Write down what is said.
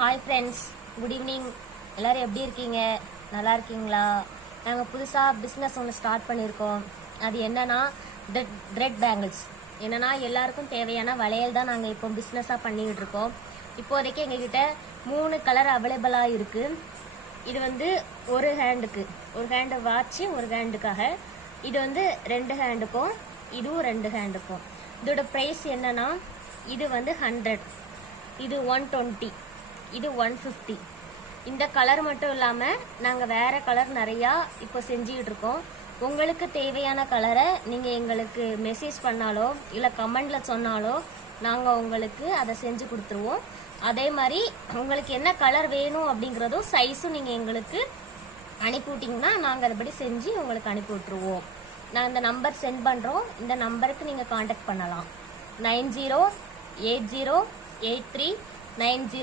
Hi friends, good evening. எல்லோரும் எப்படி இருக்கீங்க? நல்லா இருக்கீங்களா? நாங்கள் புதுசாக பிஸ்னஸ் ஒன்று ஸ்டார்ட் பண்ணியிருக்கோம். அது என்னன்னா த்ரெட் பேங்கிள்ஸ். என்னன்னா எல்லாருக்கும் தேவையான வளையல் தான் நாங்கள் இப்போ பிஸ்னஸாக பண்ணிக்கிட்டு இருக்கோம். இப்போதைக்கு எங்ககிட்ட 3 கலர் அவைலபிளாக இருக்குது. இது வந்து ஒரு ஹேண்டு வாட்சி, ஒரு ஹேண்டுக்காக. இது வந்து 2 ஹேண்டுக்கும், இதுவும் 2 ஹேண்டுக்கும். இதோட ப்ரைஸ் என்னன்னா, இது வந்து 100, இது 120, இது 150. இந்த கலர் மட்டும் இல்லாமல் நாங்கள் வேறு கலர் நிறையா இப்போ செஞ்சுக்கிட்டு இருக்கோம். உங்களுக்கு தேவையான கலரை நீங்கள் எங்களுக்கு மெசேஜ் பண்ணாலோ இல்லை கமெண்டில் சொன்னாலோ நாங்கள் உங்களுக்கு அதை செஞ்சு கொடுத்துருவோம். அதே மாதிரி உங்களுக்கு என்ன கலர் வேணும் அப்படிங்கிறதும் சைஸும் நீங்கள் எங்களுக்கு அனுப்பிவிட்டிங்கன்னா நாங்கள் அதுபடி செஞ்சு உங்களுக்கு அனுப்பி விட்ருவோம். நான் இந்த நம்பர் சென்ட் பண்ணுறோம். இந்த நம்பருக்கு நீங்கள் காண்டாக்ட் பண்ணலாம். 90808390